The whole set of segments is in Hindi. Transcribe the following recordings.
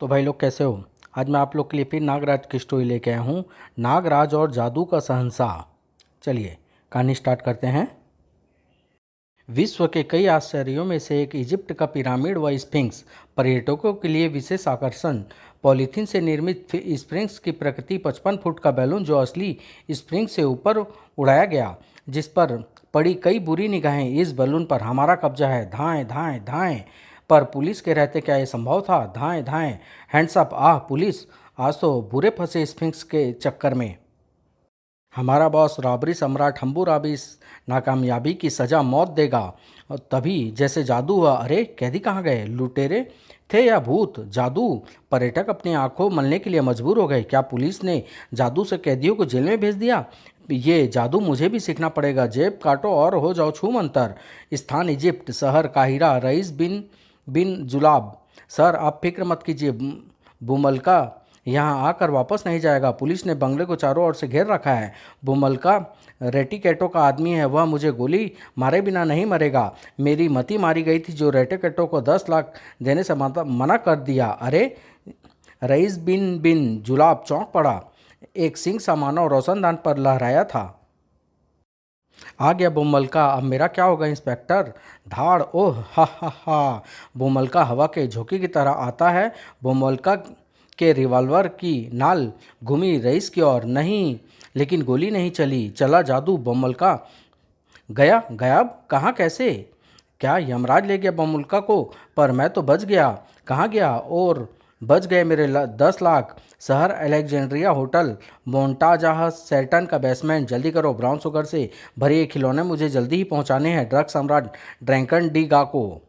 तो भाई लोग कैसे हो। आज मैं आप लोग के लिए फिर नागराज की स्टोरी लेके आया हूँ, नागराज और जादू का शहंशाह। चलिए कहानी स्टार्ट करते हैं। विश्व के कई आश्चर्यों में से एक इजिप्ट का पिरामिड व स्फिंक्स पर्यटकों के लिए विशेष आकर्षण। पॉलीथीन से निर्मित स्प्रिंग्स की प्रकृति 55 फुट का बैलून जो असली स्प्रिंग से ऊपर उड़ाया गया, जिस पर पड़ी कई बुरी निगाहें। इस बैलून पर हमारा कब्जा है, धाएं धाएं धाएं। पर पुलिस के रहते क्या ये संभव था? धाएं धाएं, हैंड्स अप। आह पुलिस, आज तो बुरे फंसे स्फिंक्स के चक्कर में। हमारा बॉस रॉबरी सम्राट हम्बुराबी इस नाकामयाबी की सज़ा मौत देगा। और तभी जैसे जादू हुआ। अरे कैदी कहाँ गए? लुटेरे थे या भूत? जादू। पर्यटक अपनी आंखों मलने के लिए मजबूर हो गए। क्या पुलिस ने जादू से कैदियों को जेल में भेज दिया? ये जादू मुझे भी सीखना पड़ेगा। जेब काटो और हो जाओ छूमंतर। स्थान इजिप्ट, शहर काहिरा, रईस बिन बिन जुलाब। सर आप फिक्र मत कीजिए, बुमलका यहाँ आकर वापस नहीं जाएगा। पुलिस ने बंगले को चारों ओर से घेर रखा है। बुमलका रेटिकेटो का आदमी है, वह मुझे गोली मारे बिना नहीं मरेगा। मेरी मती मारी गई थी जो रेटिकेटो को 10 लाख देने से मना कर दिया। अरे रईस बिन बिन जुलाब चौंक पड़ा। एक सिंह सा मानव रोशनदान पर लहराया था। आ गया बुमलका, अब मेरा क्या होगा इंस्पेक्टर? धाड़, ओह हा हा हा। बुमलका हवा के झोंके की तरह आता है। बुमलका के रिवॉल्वर की नाल घूमी रईस की ओर। नहीं, लेकिन गोली नहीं चली। चला जादू। बुमलका गया गायब। कहाँ, कैसे? क्या यमराज ले गया बुमलका को? पर मैं तो बच गया। कहाँ गया? और बच गए मेरे 10 लाख। शहर अलेक्जेंड्रिया होटल, मोन्टाजाह सेल्टन का बेसमेंट। जल्दी करो, ब्राउन शुगर से भरे ये खिलौने मुझे जल्दी ही पहुंचाने हैं ड्रग सम्राट ड्रैंकन डी गा को।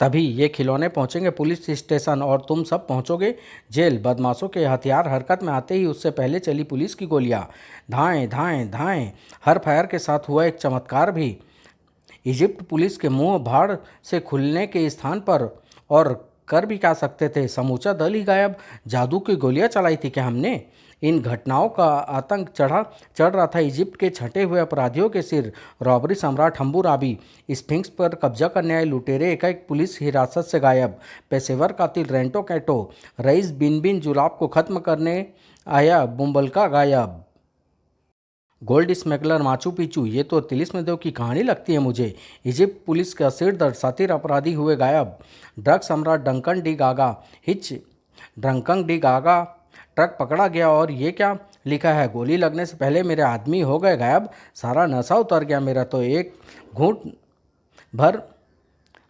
तभी ये खिलौने पहुंचेंगे पुलिस स्टेशन और तुम सब पहुंचोगे जेल। बदमाशों के हथियार हरकत में आते ही उससे पहले चली पुलिस की गोलियां। धाएं धाएं धाएं। हर फायर के साथ हुआ एक चमत्कार भी। इजिप्ट पुलिस के मुंह भाड़ से खुलने के स्थान पर और कर भी क्या सकते थे, समूचा दल ही गायब। जादू की गोलियां चलाई थी क्या हमने? इन घटनाओं का आतंक चढ़ रहा था इजिप्ट के छटे हुए अपराधियों के सिर। रॉबरी सम्राट हम्बुराबी स्फिंक्स पर कब्जा करने आए लुटेरे एकाएक पुलिस हिरासत से गायब। पेशेवर कातिल रेंटो कैटो रईस बिन बिन जुलाब को खत्म करने आया बुम्बलका गायब। गोल्ड स्मगलर माचू पिचू, ये तो तिलिस्म देव की कहानी लगती है मुझे। इजिप्ट पुलिस का सिर दर्द सातिर अपराधी हुए गायब। ड्रग सम्राट डंकन डी गागा हिच ड्रंकन डी गागा ट्रक पकड़ा गया। और ये क्या लिखा है? गोली लगने से पहले मेरे आदमी हो गए गायब। सारा नशा उतर गया मेरा तो। एक घूंट भर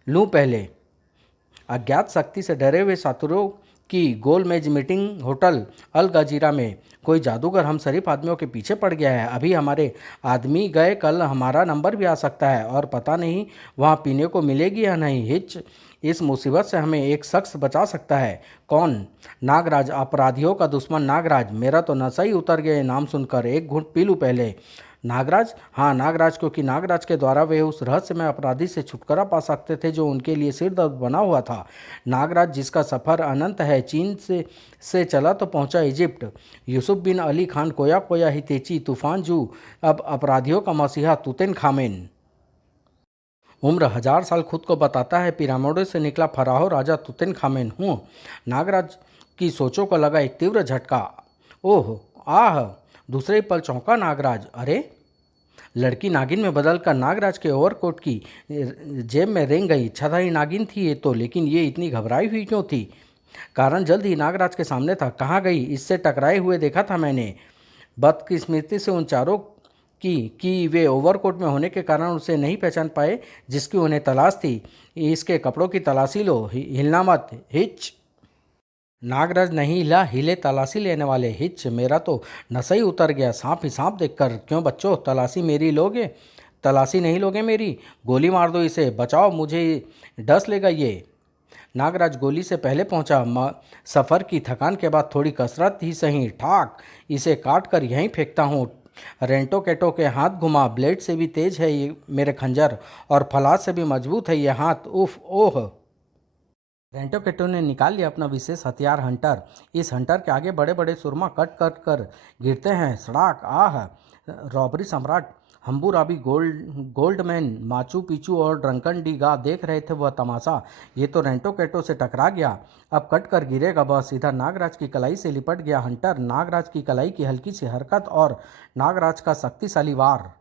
लूँ पहले। अज्ञात शक्ति से डरे हुए साथुरों की गोलमेज मीटिंग होटल अल गजीरा में। कोई जादूगर हम शरीफ आदमियों के पीछे पड़ गया है। अभी हमारे आदमी गए, कल हमारा नंबर भी आ सकता है और पता नहीं वहाँ पीने को मिलेगी या नहीं। हिच, इस मुसीबत से हमें एक शख्स बचा सकता है। कौन? नागराज, अपराधियों का दुश्मन नागराज। मेरा तो नशा ही उतर गया नाम सुनकर। एक घूंट पी लूँ पहले। नागराज? हाँ नागराज, क्योंकि नागराज के द्वारा वे उस रहस्यमय अपराधी से छुटकारा पा सकते थे जो उनके लिए सिर दर्द बना हुआ था। नागराज जिसका सफ़र अनंत है। चीन से चला तो पहुंचा इजिप्ट। यूसुफ बिन अली खान कोया कोया हितेची तूफान जू, अब अपराधियों का मसीहा तुतेन खामेन। उम्र 1000 साल खुद को बताता है। पिरामिडों से निकला फराहो राजा तुतेन खामेन हूँ। नागराज की सोचों को लगा एक तीव्र झटका। ओह आह, दूसरे ही पल चौंका नागराज। अरे लड़की नागिन में बदलकर नागराज के ओवरकोट की जेब में रेंग गई। इच्छाधारी नागिन थी ये तो, लेकिन ये इतनी घबराई हुई क्यों थी? कारण जल्द ही नागराज के सामने था। कहाँ गई? इससे टकराए हुए देखा था मैंने। बदकिस्मती से उन चारों की वे ओवरकोट में होने के कारण उसे नहीं पहचान पाए जिसकी उन्हें तलाश थी। इसके कपड़ों की तलाशी लो, हिलना मत। हिच। नागराज नहीं हिला। हिले तलाशी लेने वाले। हिच, मेरा तो नशा ही उतर गया सांप ही सांप देखकर। क्यों बच्चों, तलाशी मेरी लोगे? तलाशी नहीं लोगे मेरी? गोली मार दो इसे, बचाओ मुझे, डस लेगा ये। नागराज गोली से पहले पहुंचा। सफ़र की थकान के बाद थोड़ी कसरत ही सही। ठाक, इसे काट कर यहीं फेंकता हूँ। रेंटो केटो के हाथ घुमा। ब्लेड से भी तेज है ये मेरे खंजर और फलाद से भी मजबूत है ये हाथ। उफ ओह। रेंटो केटो ने निकाल लिया अपना विशेष हथियार हंटर। इस हंटर के आगे बड़े बड़े सुरमा कट कट कर गिरते हैं। सड़ाक। आह। रॉबरी सम्राट हम्बुराबी गोल्डमैन, माचू पिचू और ड्रंकन डिगा देख रहे थे वह तमाशा। ये तो रेंटो केटो से टकरा गया, अब कट कर गिरेगा बस। इधर नागराज की कलाई से लिपट गया हंटर। नागराज की कलाई की हल्की सी हरकत और नागराज का शक्तिशाली वार,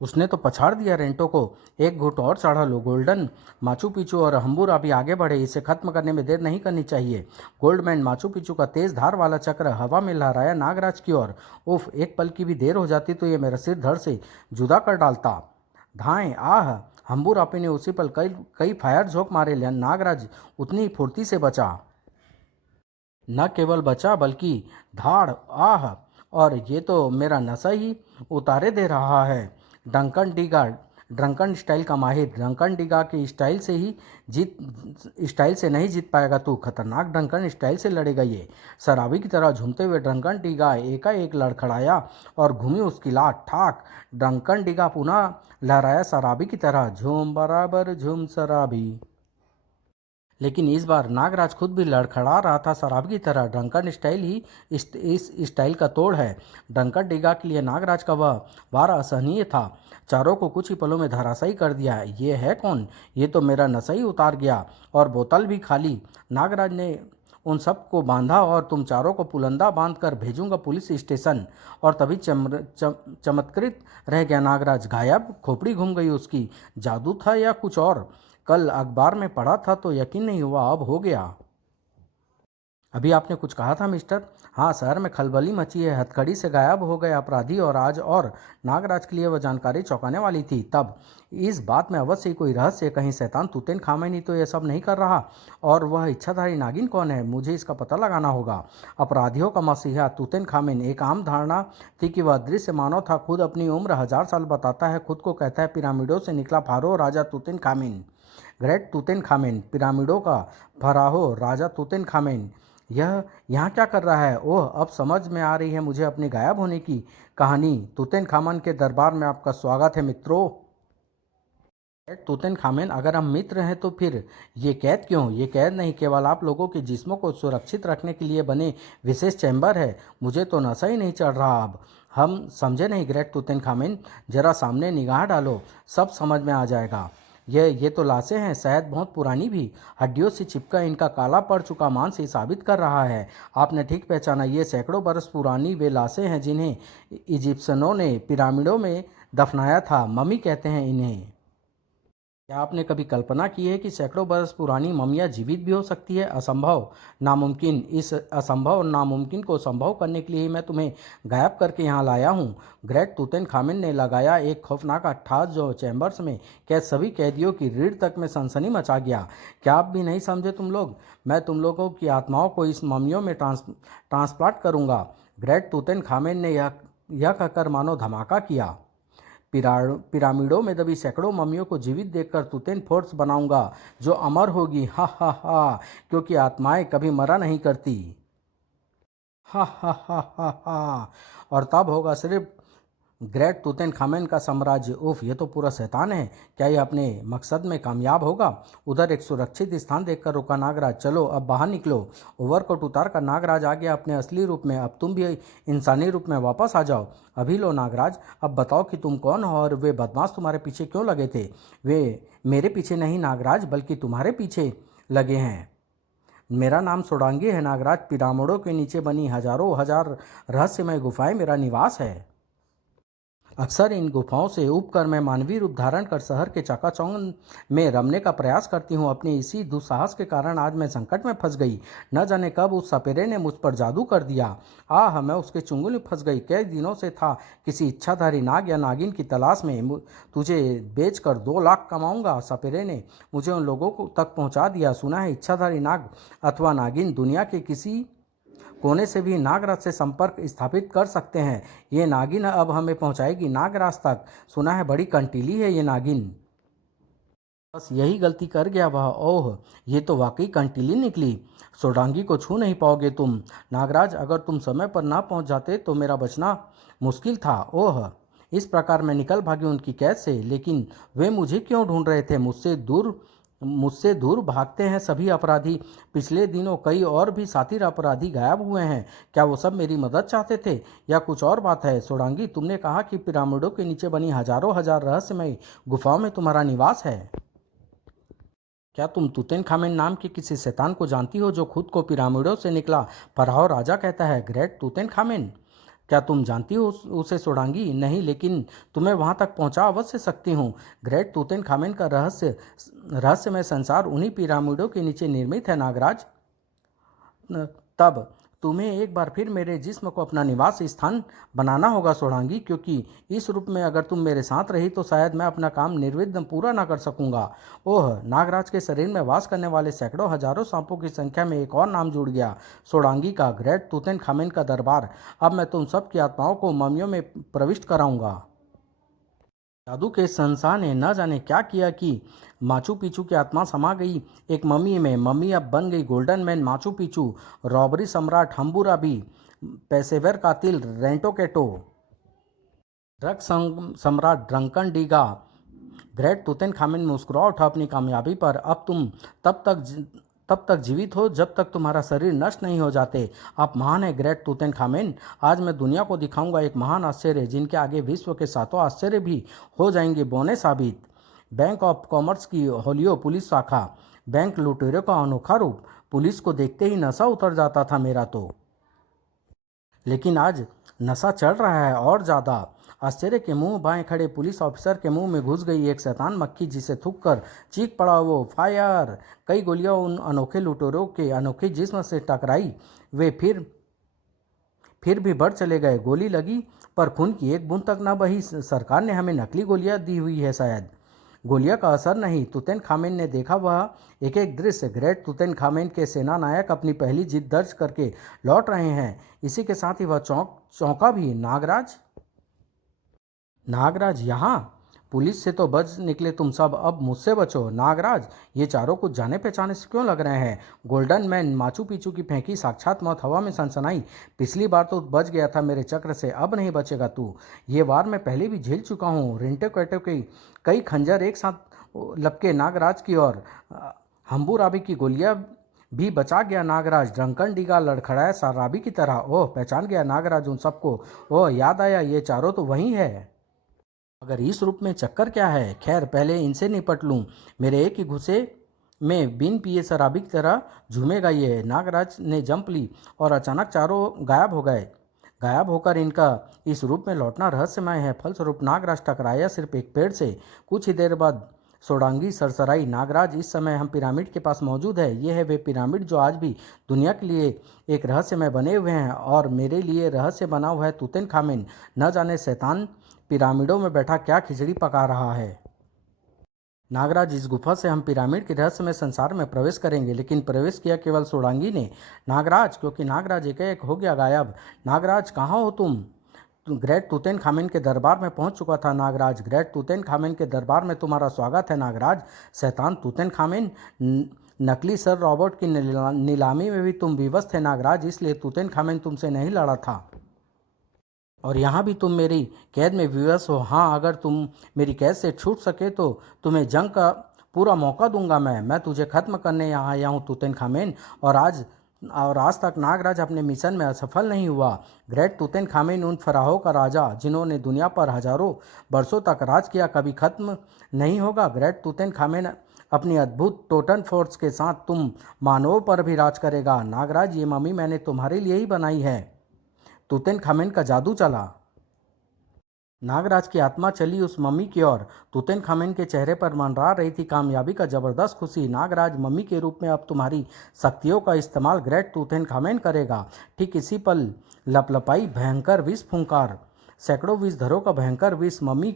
उसने तो पछाड़ दिया रेंटो को। एक घुट और चढ़ा लो गोल्डन। माचू पिचू और हम्बुराबी आगे बढ़े, इसे खत्म करने में देर नहीं करनी चाहिए। गोल्डमैन माचू पिचू का तेज धार वाला चक्र हवा में लहराया नागराज की ओर। उफ, एक पल की भी देर हो जाती तो ये मेरा सिर धड़ से जुदा कर डालता। धाएं, आह! हम्बुराबी ने उसी पल कई कई फायर झोंक मारे। नागराज उतनी ही फुर्ती से बचा, न केवल बचा बल्कि धाड़, आह! और ये तो मेरा नशा ही उतारे दे रहा है। डंकन डिगा, ड्रंकन स्टाइल का माहिर। डंकन डिगा के जीत स्टाइल से नहीं जीत पाएगा तू। खतरनाक ड्रंकन स्टाइल से लड़ेगा ये। शराबी की तरह झूमते हुए ड्रंकन डिगा एकाएक लड़खड़ाया और घूमी उसकी लात। ठाक! ड्रंकन डिगा पुनः लहराया शराबी की तरह, झूम बराबर झूम शराबी। लेकिन इस बार नागराज खुद भी लड़खड़ा रहा था शराब की तरह। ड्रंकन स्टाइल ही इस स्टाइल का तोड़ है। ड्रंकन डिगा के लिए नागराज का वह वार असहनीय था। चारों को कुछ ही पलों में धराशायी कर दिया। ये है कौन? ये तो मेरा नशा ही उतार गया, और बोतल भी खाली। नागराज ने उन सबको बांधा और तुम चारों को पुलंदा बांध कर भेजूंगा पुलिस स्टेशन। और तभी चमत्कृत रह गया नागराज, गायब। खोपड़ी घूम गई उसकी। जादू था या कुछ और? कल अखबार में पढ़ा था तो यकीन नहीं हुआ, अब हो गया। अभी आपने कुछ कहा था मिस्टर? हाँ, शहर में खलबली मची है। हथकड़ी से गायब हो गए अपराधी, और आज और नागराज के लिए वह जानकारी चौंकाने वाली थी। तब इस बात में अवश्य ही कोई रहस्य, कहीं शैतान तूतेन खामेनी तो यह सब नहीं कर रहा। और वह इच्छाधारी नागिन कौन है? मुझे इसका पता लगाना होगा। अपराधियों का मसीहा तूतेन खामेन। एक आम धारणा थी कि वह अदृश्य मानव था। खुद अपनी उम्र 1000 साल बताता है, खुद को कहता है पिरामिडों से निकला फारो राजा तूतेन खामेन। ग्रेट तूतेन खामेन, पिरामिडों का फराहो राजा तूतेन खामेन। यह यहाँ क्या कर रहा है? ओह, अब समझ में आ रही है मुझे अपने गायब होने की कहानी। तूतेन खामन के दरबार में आपका स्वागत है मित्रों। ग्रेट तूतेन खामेन, अगर हम मित्र हैं तो फिर ये कैद क्यों? ये कैद नहीं, केवल आप लोगों के जिस्मों को सुरक्षित रखने के लिए बने विशेष चैम्बर है। मुझे तो नशा ही नहीं चढ़ रहा अब। हम समझे नहीं ग्रेट तूतेन खामेन, जरा सामने निगाह डालो, सब समझ में आ जाएगा। ये तो लाशें हैं, शायद बहुत पुरानी भी। हड्डियों से चिपका इनका काला पड़ चुका मांस ही साबित कर रहा है। आपने ठीक पहचाना, ये सैकड़ों बरस पुरानी वे लाशें हैं जिन्हें इजिप्शियनों ने पिरामिडों में दफनाया था। मम्मी कहते हैं इन्हें। क्या आपने कभी कल्पना की है कि सैकड़ों बरस पुरानी ममिया जीवित भी हो सकती है? असंभव, नामुमकिन। इस असंभव और नामुमकिन को संभव करने के लिए ही मैं तुम्हें गायब करके यहाँ लाया हूँ। ग्रेट तूतेन खामिन ने लगाया एक खौफनाक अट्ठास जो चैम्बर्स में कैद सभी कैदियों की रीढ़ तक में सनसनी मचा गया। क्या आप भी नहीं समझे तुम लोग? मैं तुम लोगों की आत्माओं को इस ममियों में ट्रांसप्लांट करूँगा। ग्रेट तूतेन खामिन ने यह कहकर मानो धमाका किया। पिरामिडों में दबी सैकड़ों मम्मियों को जीवित देखकर तूतेन फोर्स बनाऊंगा जो अमर होगी। हा हा हा, क्योंकि आत्माएं कभी मरा नहीं करती। हा हा हा हा हा। और तब होगा सिर्फ ग्रेट तूतेन खामेन का साम्राज्य। उफ, ये तो पूरा शैतान है। क्या ये अपने मकसद में कामयाब होगा? उधर एक सुरक्षित स्थान देखकर रुका नागराज। चलो अब बाहर निकलो। ओवरकोट उतार कर नागराज आ गया अपने असली रूप में। अब तुम भी इंसानी रूप में वापस आ जाओ। अभी लो नागराज, अब बताओ कि तुम कौन हो और वे बदमाश तुम्हारे पीछे क्यों लगे थे? वे मेरे पीछे नहीं नागराज, बल्कि तुम्हारे पीछे लगे हैं। मेरा नाम सोडांगी है नागराज। पिरामिडों के नीचे बनी हजारों हजार रहस्यमय गुफाएं मेरा निवास है। अक्सर इन गुफाओं से उबकर मैं मानवीय रूप धारण कर शहर के चकाचौंध में रमने का प्रयास करती हूँ। अपने इसी दुस्साहस के कारण आज मैं संकट में फंस गई। न जाने कब उस सपेरे ने मुझ पर जादू कर दिया। आह, मैं उसके चुंगल में फंस गई। कई दिनों से था किसी इच्छाधारी नाग या नागिन की तलाश में। तुझे बेचकर 2 लाख कमाऊंगा। सपेरे ने मुझे उन लोगों को तक पहुँचा दिया। सुना है इच्छाधारी नाग अथवा नागिन दुनिया के किसी कोने से भी नागराज से संपर्क स्थापित कर सकते हैं। ये नागिन अब हमें पहुंचाएगी नागराज तक। सुना है बड़ी कंटीली है ये नागिन। बस यही गलती कर गया वह। ओह, ये तो वाकई कंटीली निकली। सोडांगी को छू नहीं पाओगे तुम। नागराज, अगर तुम समय पर ना पहुंच जाते तो मेरा बचना मुश्किल था। ओह, इस प्रकार मैं निकल भागी उनकी कैद से। लेकिन वे मुझे क्यों ढूंढ रहे थे? मुझसे दूर मुझसे दूर भागते हैं सभी अपराधी। पिछले दिनों कई और भी साथी अपराधी गायब हुए हैं। क्या वो सब मेरी मदद चाहते थे या कुछ और बात है? सोडांगी, तुमने कहा कि पिरामिडों के नीचे बनी हजारों हजार रहस्यमय गुफाओं में तुम्हारा निवास है। क्या तुम तुतनखामेन नाम के किसी शैतान को जानती हो जो खुद को पिरामिडों से निकला फराहो राजा कहता है? ग्रेट तुतनखामेन, क्या तुम जानती हो उसे? सोडांगी, नहीं, लेकिन तुम्हें वहां तक पहुंचा अवश्य सकती हूँ। ग्रेट तुतनखामेन का रहस्यमय संसार उन्हीं पिरामिडों के नीचे निर्मित है नागराज। तब तुम्हें एक बार फिर मेरे जिस्म को अपना निवास स्थान बनाना होगा सोडांगी, क्योंकि इस रूप में अगर तुम मेरे साथ रही तो शायद मैं अपना काम निर्विघ्न पूरा ना कर सकूंगा। ओह, नागराज के शरीर में वास करने वाले सैकड़ों हजारों सांपों की संख्या में एक और नाम जुड़ गया, सोडांगी का। ग्रेट तुतनखामेन का दरबार। अब मैं तुम सब की आत्माओं को ममियों में प्रविष्ट कराऊंगा। जादू के संसार ने न जाने क्या किया कि माचू पिचू की आत्मा समा गई एक मम्मी में। मम्मी अब बन गई golden man Machu Picchu, robbery सम्राट हम्बुराबी, पेशेवर कातिल रेंटो केटो, सम्राट ड्रंकन डीगा। ग्रेट तुतनखामेन मुस्कुरा उठा अपनी कामयाबी पर। अब तुम तब तक जीवित हो जब तक तुम्हारा शरीर नष्ट नहीं हो जाते। आप महान है ग्रेट तुतनखामेन। आज मैं दुनिया को दिखाऊंगा एक महान आश्चर्य जिनके आगे विश्व के सातों आश्चर्य भी हो जाएंगे बौने साबित। बैंक ऑफ कॉमर्स की होलियो पुलिस शाखा, बैंक लुटेरों का अनोखा रूप। पुलिस को देखते ही नशा उतर जाता था मेरा तो, लेकिन आज नशा चढ़ रहा है और ज़्यादा। आश्चर्य के मुंह बाएं खड़े पुलिस ऑफिसर के मुंह में घुस गई एक शैतान मक्खी, जिसे थूक कर चीख पड़ा वो, फायर। कई गोलियां उन अनोखे लुटेरों के अनोखे जिस्म से टकराई। वे फिर भी बढ़ चले गए। गोली लगी पर खून की एक बूंद तक न बही। सरकार ने हमें नकली गोलियां दी हुई है शायद। गोलियां का असर नहीं। तुतनखामेन ने देखा वह एक एक दृश्य। ग्रेट तुतनखामेन के सेना नायक अपनी पहली जीत दर्ज करके लौट रहे हैं। इसी के साथ ही वह चौंका भी। नागराज यहाँ? पुलिस से तो बच निकले तुम सब, अब मुझसे बचो। नागराज, ये चारों कुछ जाने पहचाने से क्यों लग रहे हैं? गोल्डन मैन माचू पिचू की फेंकी साक्षात मौत हवा में सनसनाई। पिछली बार तो बच गया था मेरे चक्र से, अब नहीं बचेगा तू। ये वार मैं पहले भी झेल चुका हूँ। रिंटे कैटो के कई खंजर एक साथ लपके नागराज की ओर। हम्बुराबी की गोलियां भी बचा गया नागराज। ड्रंकन डीगा लड़खड़ाया शराबी की तरह। ओह, पहचान गया नागराज उन सबको। ओह, याद आया, ये चारों तो वही है। मगर इस रूप में चक्कर क्या है? खैर, पहले इनसे निपट लूं। मेरे एक ही घुसे में बिन पिए शराबी की तरह झूमेगा ये। नागराज ने जंप ली और अचानक चारों गायब हो गए। गायब होकर इनका इस रूप में लौटना रहस्यमय है। फलस्वरूप नागराज टकराया सिर्फ एक पेड़ से। कुछ ही देर बाद सोडांगी सरसराई, नागराज, इस समय हम पिरामिड के पास मौजूद है। ये है वे पिरामिड जो आज भी दुनिया के लिए एक रहस्यमय बने हुए हैं, और मेरे लिए रहस्य बना हुआ है तुतनखामेन। न जाने शैतान पिरामिडों में बैठा क्या खिचड़ी पका रहा है। नागराज, इस गुफा से हम पिरामिड के रहस्यमय संसार में प्रवेश करेंगे, लेकिन प्रवेश किया केवल सोडांगी ने। नागराज, क्योंकि नागराज एक हो गया गायब। नागराज, कहाँ हो तुम? ग्रेट तुतनखामेन के दरबार में पहुंच चुका था नागराज। ग्रेट तुतनखामेन के दरबार में तुम्हारा स्वागत है नागराज। शैतान तुतनखामेन, नकली सर रॉबर्ट की नीलामी में भी तुम विवश थे नागराज, इसलिए तुतनखामेन तुमसे नहीं लड़ा था, और यहाँ भी तुम मेरी कैद में विवश हो। हाँ, अगर तुम मेरी कैद से छूट सके तो तुम्हें जंग का पूरा मौका दूंगा। मैं तुझे खत्म करने यहाँ आया हूँ तुतनखामेन, और आज तक नागराज अपने मिशन में असफल नहीं हुआ। ग्रेट तुतनखामेन उन फराहों का राजा जिन्होंने दुनिया पर हजारों वर्षों तक राज किया कभी खत्म नहीं होगा। ग्रेट तुतनखामेन अपनी अद्भुत टोटन फोर्स के साथ तुम मानवों पर भी राज करेगा। नागराज, ये मम्मी मैंने तुम्हारे लिए ही बनाई है। तुतनखामेन का जादू चला। नागराज की आत्मा चली उस मम्मी की ओर। तुतनखामेन के चेहरे पर मंडरा रही थी कामयाबी का जबरदस्त खुशी। नागराज, मम्मी के रूप में अब तुम्हारी शक्तियों का इस्तेमाल ग्रेट तुतनखामेन करेगा। ठीक इसी पल लपलपाई भयंकर विष फुंकार। सैकड़ों विषधरों का भयंकर विष मम्मी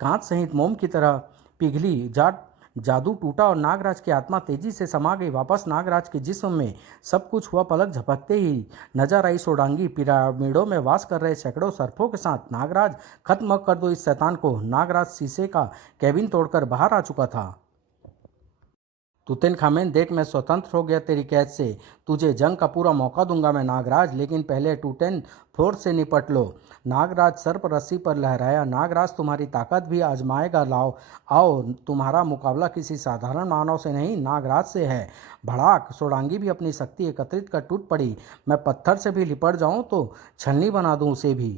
कांच सहित मोम की तरह पिघली। जादू टूटा और नागराज की आत्मा तेजी से समा गई वापस नागराज के जिस्म में। सब कुछ हुआ पलक झपकते ही। नजर आई सोडांगी पिरामिडों में वास कर रहे सैकड़ों सर्पों के साथ। नागराज, खत्म कर दो इस शैतान को। नागराज शीशे का कैबिन तोड़कर बाहर आ चुका था। तूतनखामेन, देख मैं स्वतंत्र हो गया तेरी कैद से। तुझे जंग का पूरा मौका दूंगा मैं नागराज, लेकिन पहले टूटेन फोर्स से निपट लो। नागराज सर्प रस्सी पर लहराया। नागराज तुम्हारी ताकत भी आजमाएगा। लाओ आओ, तुम्हारा मुकाबला किसी साधारण मानव से नहीं, नागराज से है। भड़ाक सोडांगी भी अपनी शक्ति एकत्रित कर टूट पड़ी। मैं पत्थर से भी लिपट जाऊं तो छलनी बना दूं उसे भी।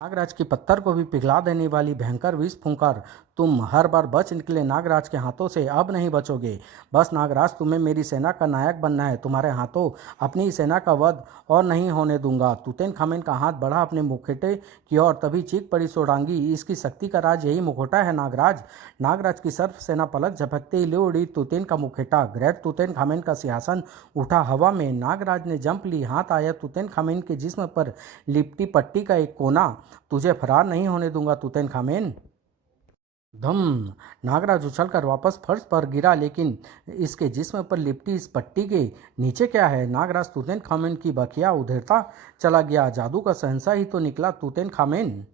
नागराज की पत्थर को भी पिघला देने वाली भयंकर विष फूंकर तुम हर बार बच निकले नागराज के हाथों से, अब नहीं बचोगे। बस नागराज, तुम्हें मेरी सेना का नायक बनना है। तुम्हारे हाथों अपनी ही सेना का वध और नहीं होने दूंगा। तूतनखामेन का हाथ बढ़ा अपने मुखौटे की ओर, तभी चीख पड़ी सोडांगी, इसकी शक्ति का राज यही मुखौटा है नागराज। नागराज की सर्प सेना पलक झपकते ही ले उड़ी तूतेन का मुखौटा। ग्रेट तूतनखामेन का सिंहासन उठा हवा में। नागराज ने जंप ली। हाथ आया तूतनखामेन के जिस्म पर लिपटी पट्टी का एक कोना। तुझे फरार नहीं होने दूंगा तूतनखामेन। धम। नागराज उछलकर वापस फर्श पर गिरा, लेकिन इसके जिस्म पर लिपटी इस पट्टी के नीचे क्या है? नागराज तूतनखामेन की बखिया उधेड़ता चला गया। जादू का शहंशाह ही तो निकला तूतनखामेन।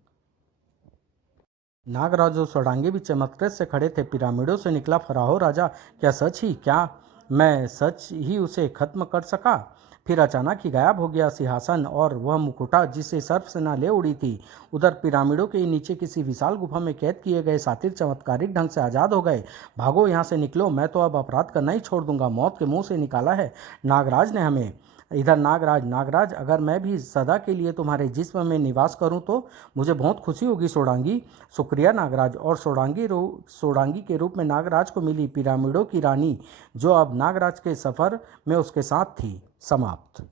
नागराज और सोडांगी भी चमत्कृत से खड़े थे। पिरामिडों से निकला फराहो राजा, क्या सच ही? क्या मैं सच ही उसे खत्म कर सका? फिर अचानक ही गायब हो गया सिंहासन और वह मुकुटा जिसे सर्प सेना ले उड़ी थी। उधर पिरामिडों के नीचे किसी विशाल गुफा में कैद किए गए सातिर चमत्कारिक ढंग से आज़ाद हो गए। भागो यहाँ से, निकलो, मैं तो अब अपराध करना ही छोड़ दूंगा। मौत के मुंह से निकाला है नागराज ने हमें। इधर नागराज, नागराज, अगर मैं भी सदा के लिए तुम्हारे जिस्म में निवास करूं तो मुझे बहुत खुशी होगी सोडांगी। शुक्रिया नागराज। और सोडांगी के रूप में नागराज को मिली पिरामिडों की रानी, जो अब नागराज के सफ़र में उसके साथ थी। समाप्त।